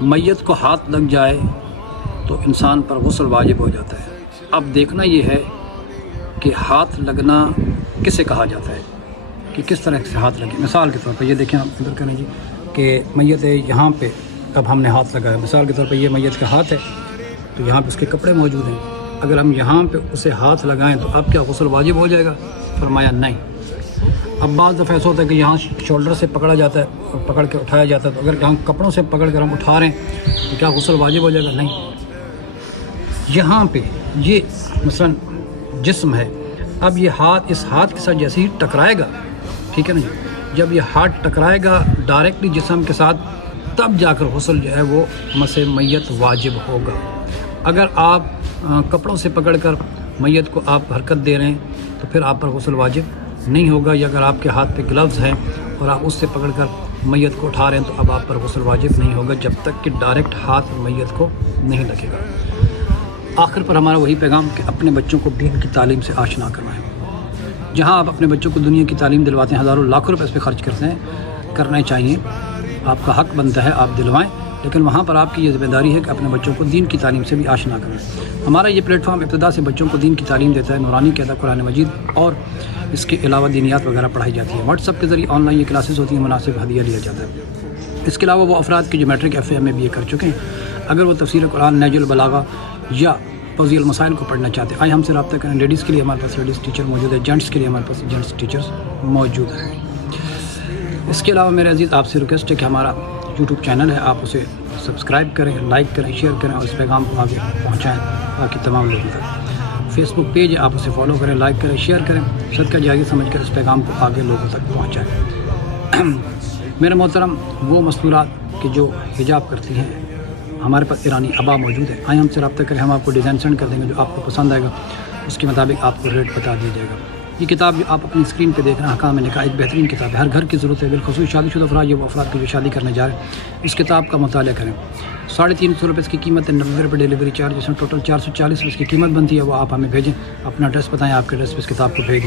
میت کو ہاتھ لگ جائے تو انسان پر غسل واجب ہو جاتا ہے۔ اب دیکھنا یہ ہے کہ ہاتھ لگنا کسے کہا جاتا ہے، کہ کس طرح سے ہاتھ لگے۔ مثال کے طور پر یہ دیکھیں آپ ادھر کریں جی کہ میت ہے، یہاں پہ اب ہم نے ہاتھ لگایا، مثال کے طور پہ یہ میت کا ہاتھ ہے تو یہاں پہ اس کے کپڑے موجود ہیں، اگر ہم یہاں پہ اسے ہاتھ لگائیں تو اب کیا غسل واجب ہو جائے گا؟ فرمایا نہیں۔ اب بعض دفعہ ایسا ہوتا ہے کہ یہاں شولڈر سے پکڑا جاتا ہے اور پکڑ کے اٹھایا جاتا ہے، تو اگر یہاں کپڑوں سے پکڑ کر ہم اٹھا رہے ہیں تو کیا غسل واجب ہو جائے گا؟ نہیں۔ یہاں پہ یہ مثلا جسم ہے، اب یہ ہاتھ اس ہاتھ کے ساتھ جیسے ہی ٹکرائے گا، ٹھیک ہے نا جی، جب یہ ہاتھ ٹکرائے گا ڈائریکٹلی جسم کے ساتھ، تب جا کر غسل جو ہے وہ مس میت واجب ہوگا۔ اگر آپ کپڑوں سے پکڑ کر میت کو آپ حرکت دے رہے ہیں تو پھر آپ پر غسل واجب نہیں ہوگا، یا اگر آپ کے ہاتھ پہ گلوز ہیں اور آپ اس سے پکڑ کر میت کو اٹھا رہے ہیں تو اب آپ پر غسل واجب نہیں ہوگا جب تک کہ ڈائریکٹ ہاتھ میت کو نہیں لگے گا۔ آخر پر ہمارا وہی پیغام کہ اپنے بچوں کو دین کی تعلیم سے آشنا کروائیں۔ جہاں آپ اپنے بچوں کو دنیا کی تعلیم دلواتے ہیں، ہزاروں لاکھوں روپے اس پہ خرچ کرتے ہیں، کرنا چاہیے، آپ کا حق بنتا ہے آپ دلوائیں، لیکن وہاں پر آپ کی یہ ذمہ داری ہے کہ اپنے بچوں کو دین کی تعلیم سے بھی آشنا کریں۔ ہمارا یہ پلیٹ فارم ابتدا سے بچوں کو دین کی تعلیم دیتا ہے، نورانی کہتا ہے، قرآن مجید اور اس کے علاوہ دینیات وغیرہ پڑھائی جاتی ہے۔ واٹس ایپ کے ذریعے آن لائن یہ کلاسز ہوتی ہیں، مناسب ہدیہ لیا جاتا ہے۔ اس کے علاوہ وہ افراد کے جو میٹرک ایف اے ایم میں بھی یہ کر چکے ہیں، اگر وہ تفسیر قرآن، نہج البلاغہ یا فضیل المسائل کو پڑھنا چاہتے ہیں، آئے ہم سے رابطہ کریں۔ لیڈیز کے لیے ہمارے پاس لیڈیز ٹیچر موجود ہے، جینٹس کے لیے ہمارے پاس جینٹس ٹیچرز موجود ہیں۔ اس کے علاوہ میرے عزیز آپ سے ریکویسٹ ہے کہ ہمارا یوٹیوب چینل ہے، آپ اسے سبسکرائب کریں، لائک کریں، شیئر کریں اور اس پیغام کو آگے پہنچائیں باقی تمام لوگوں تک۔ فیس بک پیج ہے، آپ اسے فالو کریں، لائک کریں، شیئر کریں، صدقہ جاریہ سمجھ کر اس پیغام کو آگے لوگوں تک پہنچائیں۔ میرے محترم، وہ مستورات کہ جو حجاب کرتی ہیں، ہمارے پاس ایرانی ابا موجود ہے، آئیں ہم سے رابطہ کریں، ہم آپ کو ڈیزائن سینڈ کر دیں گے، جو آپ کو پسند آئے گا اس کے مطابق آپ کو ریٹ بتا دیا جائے گا۔ یہ کتاب جو آپ اپنی اسکرین پہ دیکھ رہے ہیں، احکام نکاح، ایک بہترین کتاب ہے، ہر گھر کی ضرورت ہے، بالخصوص شادی شدہ افراد یا وہ افراد کی جو شادی کرنے جا رہے ہیں، اس کتاب کا مطالعہ کریں۔ 350 روپے اس کی قیمت ہے، 90 روپے ڈیلیوری چارج، جس میں ٹوٹل 440 روپے اس کی قیمت بنتی ہے، وہ آپ ہمیں بھیجیں، اپنا ایڈریس بتائیں، آپ کے ایڈریس پہ اس کتاب کو بھیج دیں۔